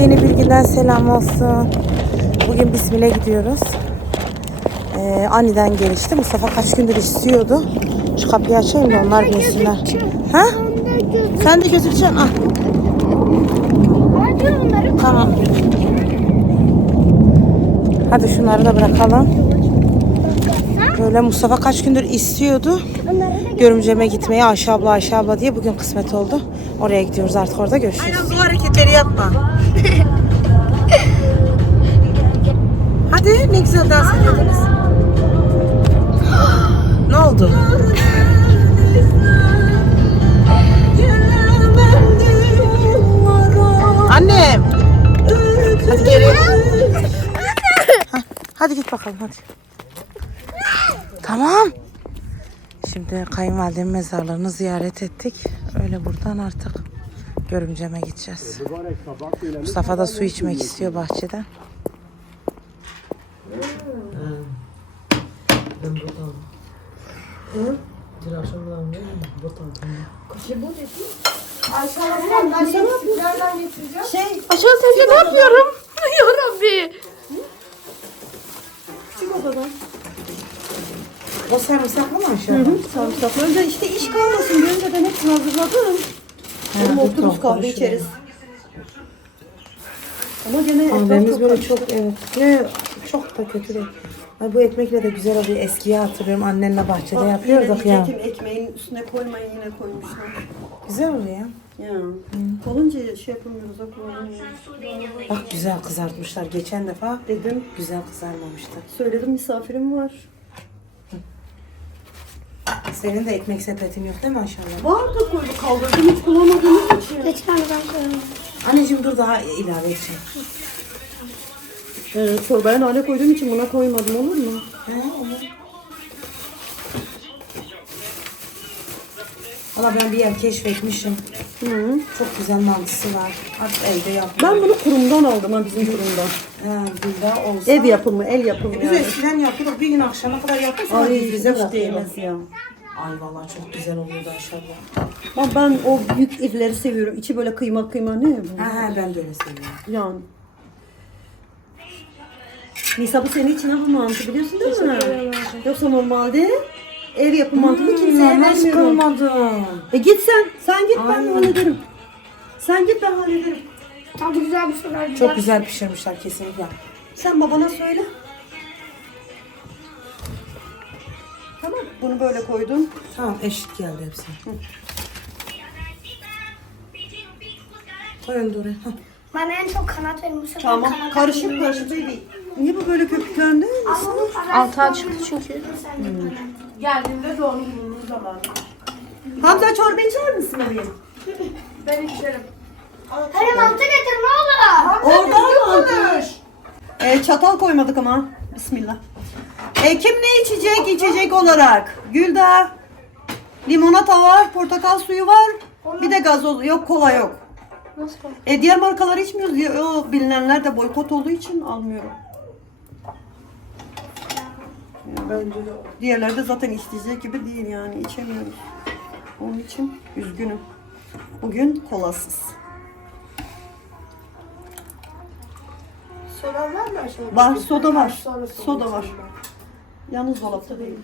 yeni bir günden selam olsun. Bugün Bismil'e gidiyoruz. Ee, aniden gelişti. Mustafa kaç gündür istiyordu. Şu kapıyı açayım da onlar binsinler. Ha? Sen de götüreceksin. Ah, tamam. Hadi şunları da bırakalım. Böyle Mustafa kaç gündür istiyordu. Görümceme gitmeyi Ayşe abla Ayşe abla diye bugün kısmet oldu. Oraya gidiyoruz artık orada görüşürüz. Aynen bu hareketleri yapma. Hadi ne güzel dans ediyordunuz. ne oldu? Annem. Hadi geri. Hadi git bakalım hadi. Tamam. Şimdi kayınvalidemin mezarlarını ziyaret ettik. Öyle buradan artık görümceme gideceğiz. Mustafa da su içmek istiyor bahçeden. Şey, Aşağı teyze ne yapıyorum? ya Rabbi. o sarımsaklı mı aşağıda? Sarımsaklı önce işte iş kalmasın diye önceden hepsini hazırladım. Sonra otururuz kahve içeriz. Ama gene etraf Kahvemiz çok böyle çok evet. Ne çok da kötü değil. Ay, bu ekmekle de güzel oluyor. Eskiyi hatırlıyorum. Annenle bahçede yapıyorduk ya. Diyecektim ekmeğin üstüne koymayın yine koymuşlar. Güzel oluyor ya. Ya. Olunca şey yapamıyoruz. Bak güzel kızartmışlar. Geçen defa Dedim, güzel kızarmamıştı. söyledim misafirim var. Senin de ekmek sepetin yok değil mi aşağıda? Var da koydu kaldırdım hiç bulamadığımız için. Lütfen ben koyayım. Anneciğim dur daha ilave edeceğim. Ee, çorbaya nane koyduğum için buna koymadım olur mu? He, olur. Valla ben bir yer keşfetmişim. Hı. Çok güzel mantısı var. Artık evde yapıyor. Ben bunu kurumdan aldım ha bizim kurumdan. He, Gülda olsa. Ev yapımı, el yapımı Biz yani. eskiden yapıyorduk. Bir gün akşama kadar sonra Ay biz bize bırakıyorduk. değmez ya. Ay vallahi çok güzel oluyordu aşağıda. Ama ben o büyük evleri seviyorum. İçi böyle kıyma kıyma ne bu? He he ben de öyle seviyorum. Yani. Nisa bu senin için ha bu mantı biliyorsun değil mi? Yoksa normalde ev yapımı mantını kimseye Hmm, hiç vermiyorum. E git sen. Sen git ben Aynen. hallederim. Sen git ben hallederim. Tadı güzel bir şeyler. Çok güzel pişirmişler kesinlikle. Sen babana söyle. Tamam. Bunu böyle koydum. Tamam eşit geldi hepsi. Koy onu da oraya. Hah. Bana en çok kanat verin bu sefer. Tamam. kanat Karışık verin. karışık değil. Niye bu böyle köpüklendi? Altı çıktı çünkü. Geldiğinde doğum günümüz zamanı. Hamza çorba içer misin alayım? Ben içerim. Hadi mantı getir ne olur. Oradan mı? E, çatal koymadık ama. Bismillah. E, kim ne içecek içecek olarak? Gülda. Limonata var, portakal suyu var. Bir de gazoz. Yok kola yok. E, diğer markalar içmiyoruz. diye O bilinenler de boykot olduğu için almıyorum. Bence de Diğerleri de zaten isteyecek gibi değil yani içemiyoruz. Onun için üzgünüm. Bugün kolasız. Soran var mı aşağıda? Var soda var. Soda var. Yalnız dolapta değil.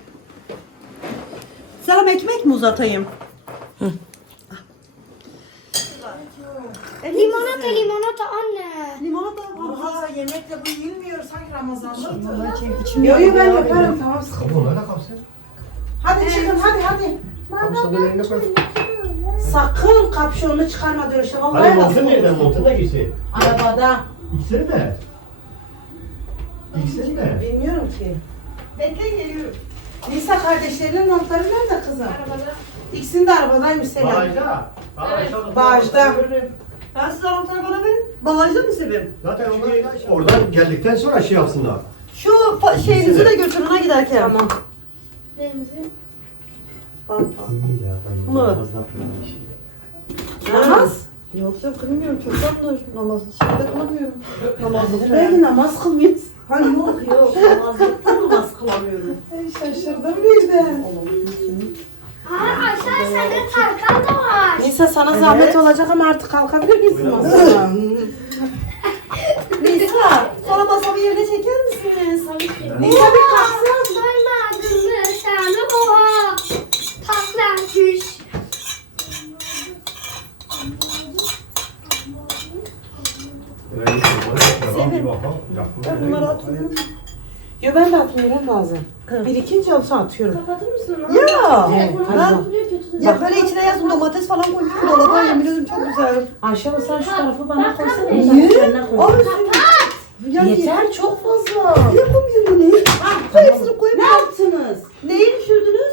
Selam ekmek mi uzatayım? Limonata limonata anne. Limonata. Aha yemekle bu yenmiyor sanki Ramazan'da. İçmiyor. Yo yo ben yaparım tamam. Kabuğunu öyle kapsın. Hadi çıkın hadi hadi. Kapsa da eline koy. Sakın kapşonunu çıkarma diyor işte. Vallahi Hani laf montun nerede? Montun da giysi. Arabada. İkisini de. İkisini de. Bilmiyorum ki. Bekle geliyorum. Nisa kardeşlerinin montları nerede kızım? Arabada. İkisini de arabadaymış Selam. Bağışta. Bağışta. Ben size anahtarı bana verin. Bagajda mı seveyim? Zaten onlar oradan geldikten sonra şey yapsınlar. Şu fa- şeyinizi de götürün ha giderken. Tamam. Benim Bak, bak. Mı? Namaz? Yoksa kılmıyorum çoktandır. Namaz şeyde kılamıyorum. Namazlık Belki namaz kılmıyoruz. Hayır yok yok. Namazlıkta namaz kılamıyorum. Şaşırdım birden. Aa, aşağı sende Tarkan da var. Nisa sana zahmet olacak ama artık kalkabilir misin masadan? Nisa, sonra masamı yerine çeker misiniz? Nisa bir kalksın. Bana adını sana oha. Patlar düş. Bunları atıyorum. Yo ben de atmıyorum bazen. Birikince olsa atıyorum. Kapatır mısın? Ya. Evet, pardon. ya böyle içine yazın domates falan koymuş dolaba yemin ederim çok güzel. Ayşe abla sen şu tarafı bana koysana. Niye? Abi sen ya Yeter çok fazla. Yapamıyorum ne? Hepsini koyup Ne yaptınız? neyi düşürdünüz?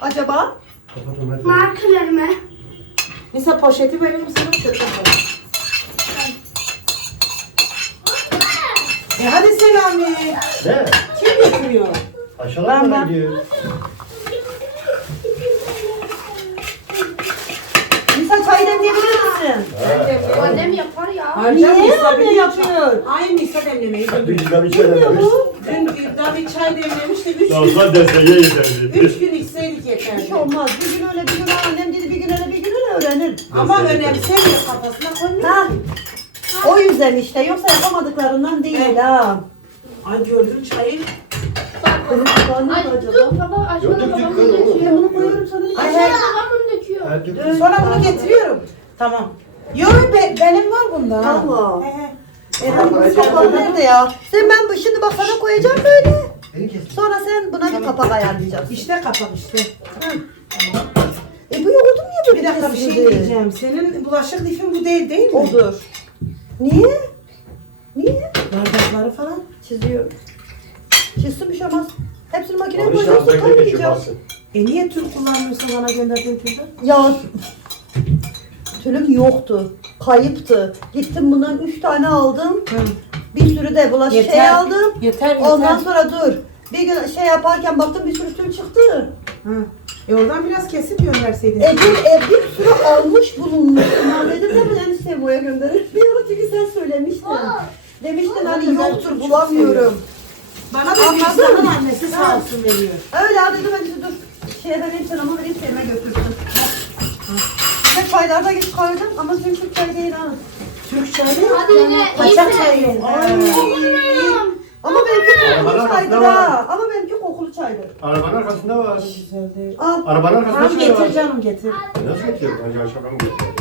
Acaba? Markalarımı. Mesela poşeti verir misin? Şöyle koy. E hadi Selami. Ne? Kim getiriyor? Aşağıdan mı gidiyor? Nisa çay demleyebilir misin? Annem yapar ya. Harca Niye Nisa anne yapıyor? Aynı Nisa demlemeyi Dün biliyor. güzel bir şey dememiş. Dün Gülda bir çay demlemişti. Üç gün, Olsa deseye yeterli. üç gün içseydik Bir şey yeterdi. olmaz. Bir gün öyle bir gün annem dedi bir gün öyle bir gün öyle öğrenir. Ama önemsemiyor kafasına koymuyor. Ha. O yüzden işte yoksa yapamadıklarından değil ha. Ay gördün çayı. Benim kapağım Ay mı acaba? dur baba aşağıda Yok, yok, yok, bunu yok. döküyor. Ben bunu koyuyorum sana. Ay, Aşağıda bunu döküyor. Her türlü- Sonra bunu getiriyorum. Tamam. Yok be, benim var bunda. Allah. He he. E hani bu kapağı nerede ya? Sen ben bu şimdi bak sana koyacağım böyle. Beni kes. Sonra sen buna bir kapak ayarlayacaksın. İşte kapak işte. E bu yoğurdu niye böyle Bir dakika bir şey kesildi? diyeceğim. Senin bulaşık lifin bu değil değil mi? Odur. Niye? Niye? Bardakları falan. Çiziyor. Çizsin bir şey olmaz. Hepsini makineye Abi koyacağız, koymayacağız. çıkmasın. E niye tül kullanmıyorsun bana gönderdiğin tülü? Ya tülüm yoktu. Kayıptı. Gittim bundan üç tane aldım. Hı. Bir sürü de bulaşık Yeter. şey aldım. Yeter yeter. Ondan sonra dur. Bir gün şey yaparken baktım bir sürü tül çıktı. Hı. E oradan biraz kesip gönderseydin. E bir, e, bir sürü almış bulunmuş. Dedim de ben Sevo'ya gönderir. Çünkü sen söylemiştin. Demiştin hani yoktur bulamıyorum. Bana Anladın mı? annesi sağ olsun veriyor. Öyle ha dedim hadi dur. Şeye vereyim ama vereyim Sevime götürsün. Ve çaylar da geç koydum ama Türk çay değil ha. Türk çayı. Hadi yine Kaçak iyisin. çayı. Oğlum. Ama benimki kokulu çaydır arkasında var. ha. Ama benimki kokulu çaydır. Arabanın arkasında var. Güzel değil. Al. Arabanın arkasında Tamam şey var. getir canım getir. Nasıl getiriyor? Önce aşağıdan mı getiriyor?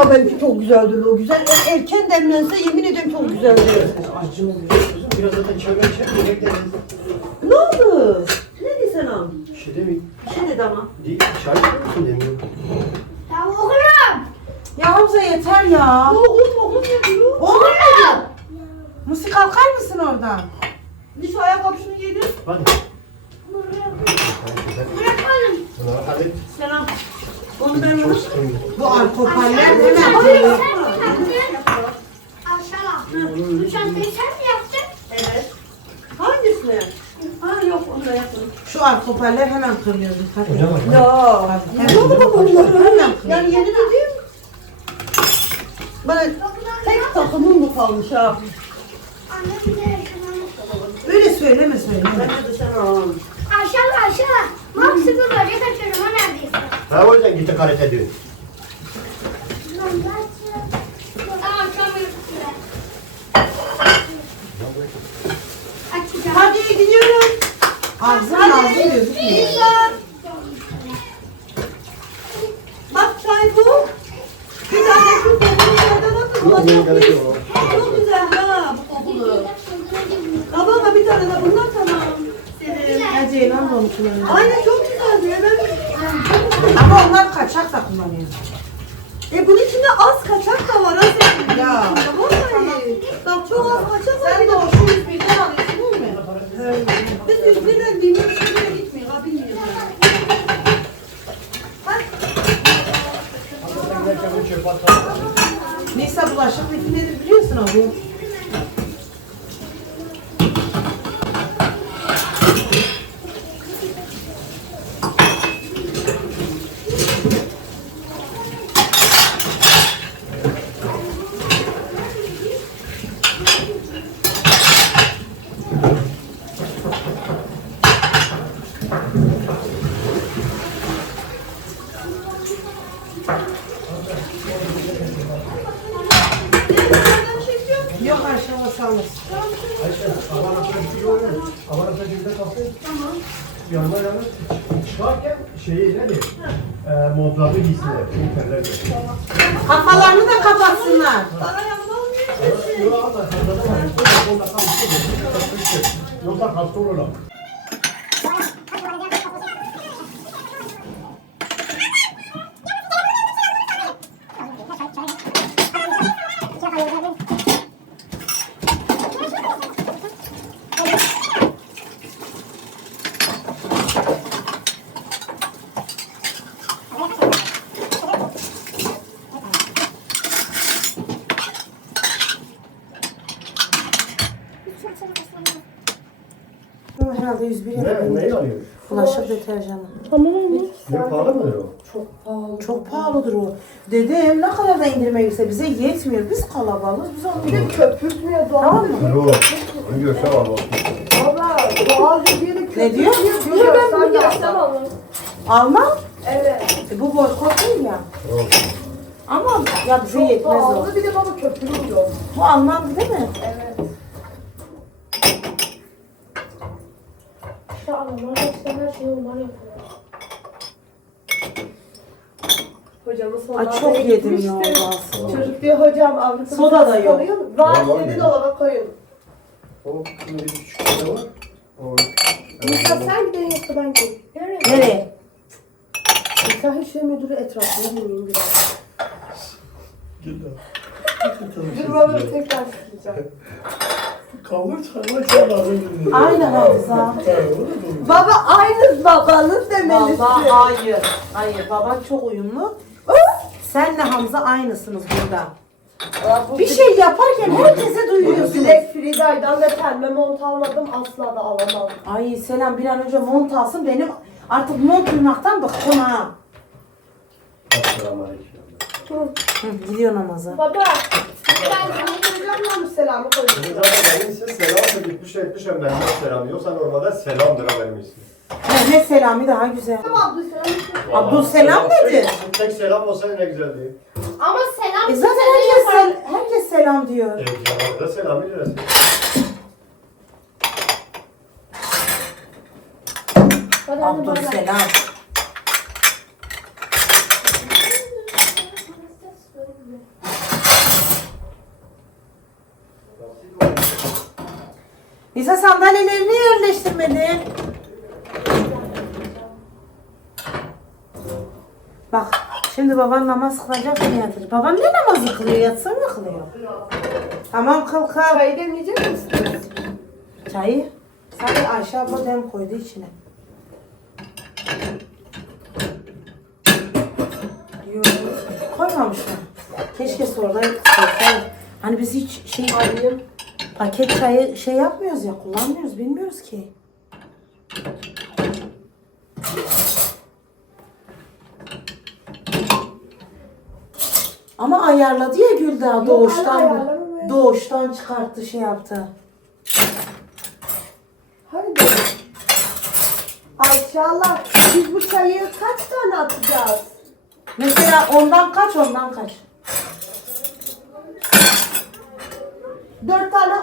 Ya benimki çok güzeldir o güzel. E, erken demlense yemin ediyorum çok güzeldir. Acı oluyor. Kızım biraz zaten çevre çevre bekleriz. Ne oldu? Ne diyorsun sen am? Bir şey değil. Bir şey dedi ama. Değil. Çay mı demiyor? Ya oğlum. Ya Hamza yeter ya. Oğlum oğlum yapıyor. Olur mu? Musi kalkar mısın oradan? Bir şu ayakkabısını giydir. Hadi. Bırakalım. Bunlara hadi. Onu ben sıkıntı. Bu alkoholler hemen Hayır sen mi yaptın? Aşağıda. Bu çantayı sen mi yaptın? Evet. Hangisini? Ha yok onu da yaptım. Şu alkoholler hemen kırılıyor. Dikkat et. Ya. Bunlar? Hemen kırılıyor. Yani yeni dediğim. Bana tek takımım mı kalmış ha? Anne bir de. Öyle söyleme söyleme. Ben de dışarı alalım. Aşağı aşağı. Sıfır böcek açıyorum neredeyse. Ha o yüzden gitti karate diyor. Hadi gidiyorum. Ağzın ağzın gözükmüyor. Bak çay bu. Bir tane şu kokulu çaydan atın. Çok güzel ha bu kokulu. Baba bir tane de bundan Ceylan da onu kullanıyor. Aynen çok güzel diyor. Ben... Ama onlar kaçak da kullanıyor. E bunun içinde az kaçak da var senin. Ya. Vallahi. Bak çok az kaçak var. Sen de o şu 101'den alıyorsun değil mi? Biz yüzünden bilmiyoruz. Şuraya gitmiyor. Ha bilmiyoruz. Nisa bulaşık lifi nedir biliyorsun o bu. Nereden çekiyor? Yok aşağıda sağ olasın. Ayşe, Avanas'a bir şey oluyor. Avanas'a girde kalsın. Tamam. Yanına yanına çıkarken şeyi nedir? Ee, montları giysinler. Şey terler de. Kafalarını da kapatsınlar. Abi, hasta da var. Onda kalmıştır. Yoksa hasta olurlar. Herhalde 101 Ne, yapıyor. neyi alıyorsun? Bulaşık deterjanı. Ne pahalı mıdır o? Çok pahalıdır o. Dedim ne kadar da indirime bize yetmiyor. Biz kalabalığız. Biz onu Köpürtmüyor doğal. Tamam mı? Yok. Onu görse var bak. Valla doğal dediğini Ne diyor? Diyor ben bunu görsem alırım. Alman. Evet. E, bu boykot değil ya. Yok. Ama ya bize yetmez o. Doğaldı bir de baba köpürüyor. Bu Alman değil mi? Evet. İşte adamlar gerçekten her şeyi onlar yapıyor. Hocamız Ay soda çok yedim ya. Allah'ım. Çocuk diyor hocam Avrupa Soda da yok. Var Var dedi dolaba koyun. O şimdi bir küçük tane var. O. Sen gidin yoksa ben geleyim. Nereye? Musa Hişre müdürü etrafına bineyim biraz. Dur baba tekrar söyleyeceğim. Kavga çıkarmak lazım. Aynen Hamza. Baba aynı babanız demelisin. Vallahi hayır. Hayır baban çok uyumlu. Senle Hamza aynısınız burada. Bir şey yaparken herkese duyuyorsunuz. Black Friday'dan da pembe mont almadım asla da alamam. Ay Selam bir an önce mont alsın. Benim artık mont uyumaktan bıktım ha. Selamünaleyküm. Hı, gidiyor namaza. Baba ben sana koyacağım lan selamı koyacağım. zaten benim ismim Selam da gitmiş etmiş hem Mehmet Selam. Yoksa normalde Selam'dır ha Mehmet Selami daha güzel. Abdülselam. Abdülselam nedir? Tek selam olsa ne güzel değil. Ama selam E zaten herkes, sel- herkes selam diyor. Evet, selam. Hadi hadi bay bay. Abdülselam. Nisa sandalyelerini yerleştirmedi. Bak şimdi baban namaz kılacak seni yatıracak. Baban ne namazı kılıyor? Yatsın mı kılıyor? Tamam kıl kıl. Çayı demleyecek misiniz? Çayı. Sadece Ayşe abla dem koydu içine. Yok. Koymamış mı? Keşke sorsaydı. sorsaydı. Hani biz hiç şey Alayım. paket çayı şey yapmıyoruz ya kullanmıyoruz bilmiyoruz ki. Ama ayarladı ya Gülda doğuştan. ayarlamamış. Doğuştan çıkarttı şey yaptı. Hadi. Ayşe Allah biz bu çayı kaç tane atacağız? Mesela ondan kaç ondan kaç. Dört tane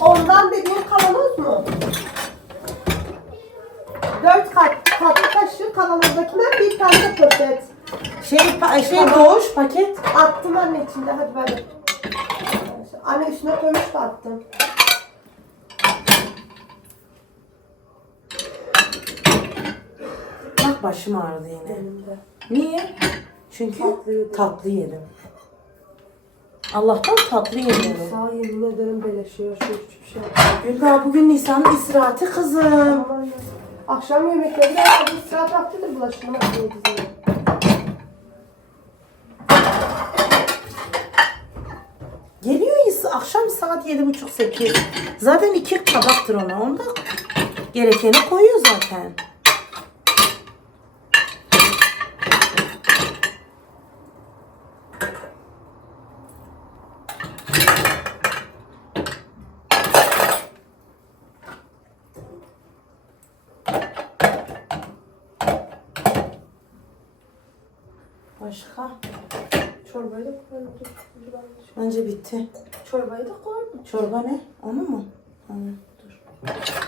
ondan dediğin kavanoz mu? Dört kat, tatlı kaşığı kavanozdakinden bir tane de poşet. Şey, pa- şey doğuş paket. Attım anne içinde hadi ben. Anne üstüne koymuş da attım. Bak başım ağrıdı yine. Elimde. Niye? Çünkü Tatlı yedim. tatlı yedim. Allah'tan tatlı yedim. Sağ yemin ederim beleşiyor şu hiçbir şey. Gülda bugün Nisan'ın istirahati kızım. Aman ya. Akşam yemekleri de hadi istirahat vaktidir bulaşığını makineye dizeyim. Geliyor ise akşam saat yedi buçuk sekiz. Zaten iki tabaktır ona. Onda gerekeni koyuyor zaten. Başka? Çorbayı da koy. Bence bitti. Çorbayı da koy. Çorba ne? Onu mu? Ha, dur.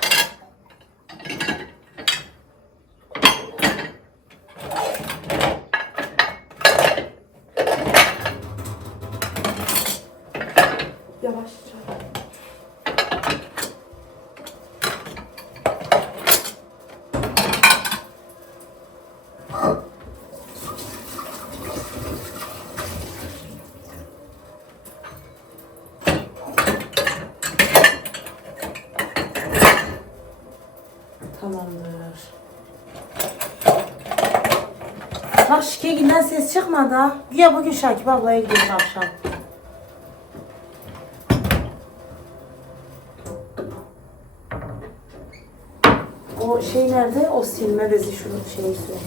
Tamamdır. Bak Şikeginden ses çıkmadı ha. Bugün Şakip ablaya gidiyoruz akşam. O şey nerede? O silme bezi şu şeyi söyle.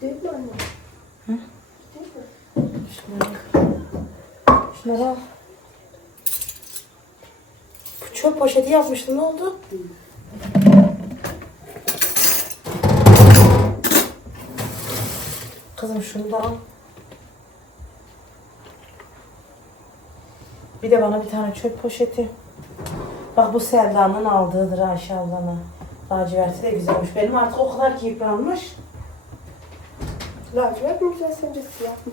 Değil mi anne? Şunları. Şunları al. Bu çöp poşeti yapmıştım. Ne oldu? Kızım şunu da al. Bir de bana bir tane çöp poşeti. Bak bu Selda'nın aldığıdır Ayşe ablana. Laciverti de güzelmiş. Benim artık o kadar yıpranmış. Lacivert mi güzel sence siyah mı?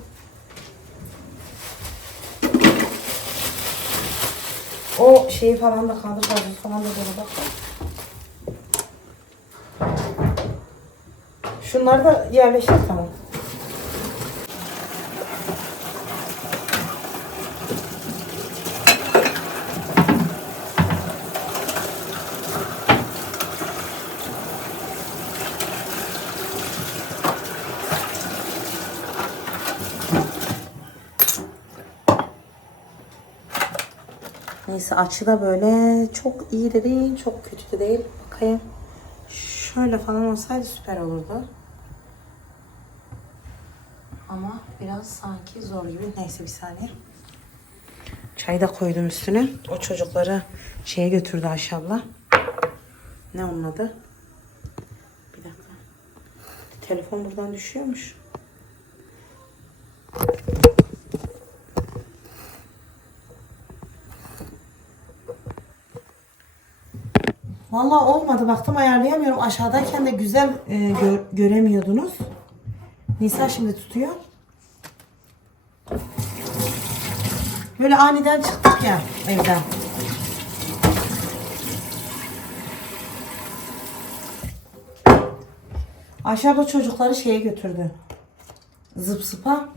O şeyi falan da kaldır, falan da böyle bak. Şunları da yerleştir tamam. Neyse açı da böyle çok iyi de değil, çok kötü de değil. Bakayım. Şöyle falan olsaydı süper olurdu. Ama biraz sanki zor gibi. Neyse bir saniye. Çayı da koydum üstüne. O çocukları şeye götürdü Ayşe. Ne onun adı? Bir dakika. Telefon buradan düşüyormuş. Vallahi olmadı. Baktım ayarlayamıyorum. Aşağıdayken de güzel e, gö- göremiyordunuz. Nisa şimdi tutuyor. Böyle aniden çıktık ya evden. Aşağıda çocukları şeye götürdü. Zıp zıpa.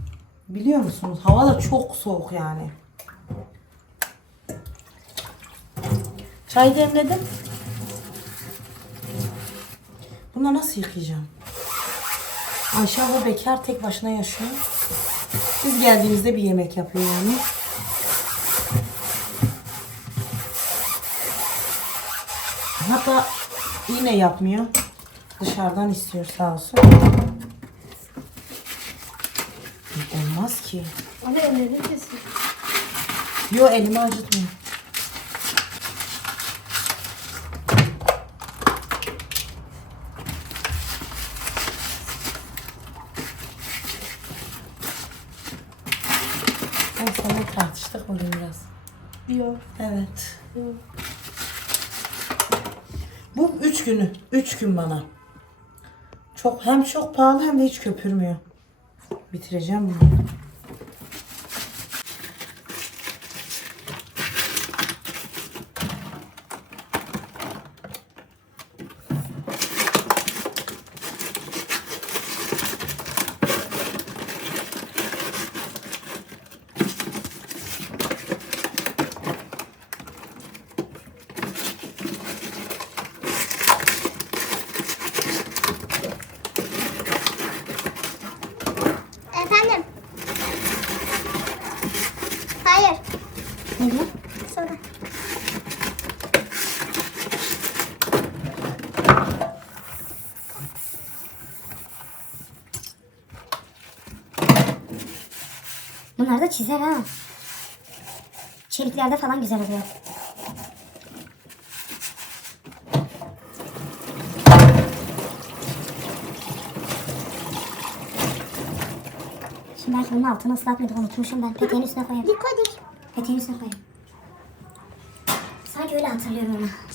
Biliyor musunuz? Hava da çok soğuk yani. Çay demledim. Bunları nasıl yıkayacağım? Ayşe abla bekar tek başına yaşıyor. Biz geldiğimizde bir yemek yapıyor yani. Hatta yine yapmıyor. Dışarıdan istiyor sağ olsun. Olmaz ki. Anne ellerini kesin. Yo elimi acıtmıyor. Ben seninle tartıştık bugün biraz. Yok. Evet. Yok. Bu üç günü. Üç gün bana. Çok hem çok pahalı hem de hiç köpürmüyor. Bitireceğim bunu. Efendim. Hayır. Ne bu? Sonra. Çizer ha. Çeliklerde falan güzel oluyor. Şimdi belki bunun altını ıslatmadık unutmuşum ben. Peteğin üstüne koyayım. Dikkat Peteğin üstüne koyayım. Sanki öyle hatırlıyorum onu.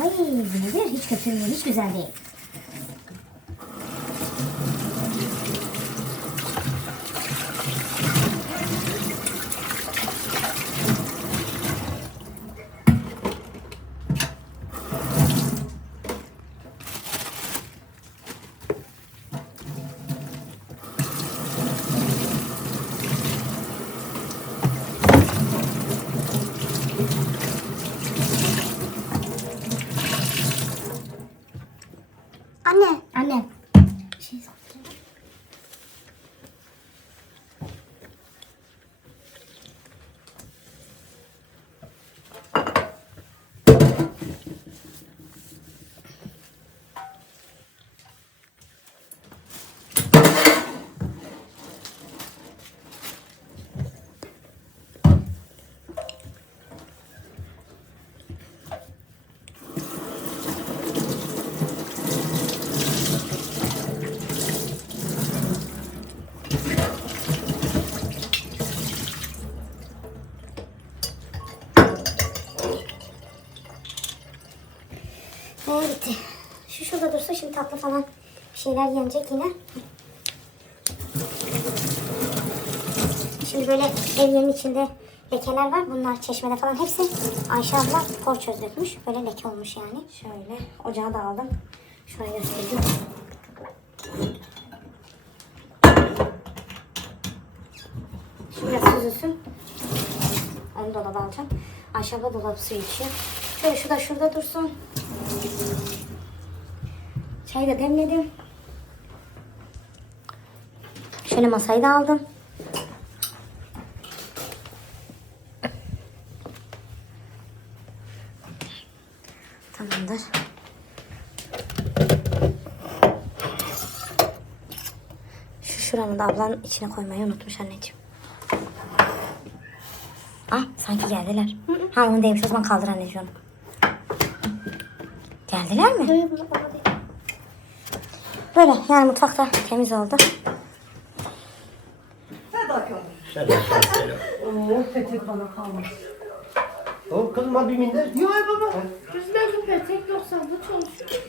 Ay nedir? Hiç kötü değil, hiç güzel değil. Anne. Annem. Bir şey soracağım. Ee, bitti. Şu şimdi tatlı falan bir şeyler yenecek yine. Şimdi böyle evyenin içinde lekeler var. Bunlar çeşmede falan hepsi Ayşe abla porçöz dökmüş. Böyle leke olmuş yani. Şöyle ocağı da aldım. Şöyle göstereyim. Şu biraz süzülsün. Onu dolaba alacağım. Ayşe abla dolap suyu içiyor. Şöyle şu da şurada dursun. Çayı da demledim. Şöyle masayı da aldım. Tamamdır. Şu şuranı da ablanın içine koymayı unutmuş anneciğim. Ah sanki geldiler. Ha onu değilmiş o zaman kaldır anneciğim. Geldiler mi? Bana değil. Böyle yani mutfakta temiz oldu. Oo petek bana kalmış. Oğlum kızım hadi bir minder. Yok baba. Biz belki petek yoksa bu çalışıyor.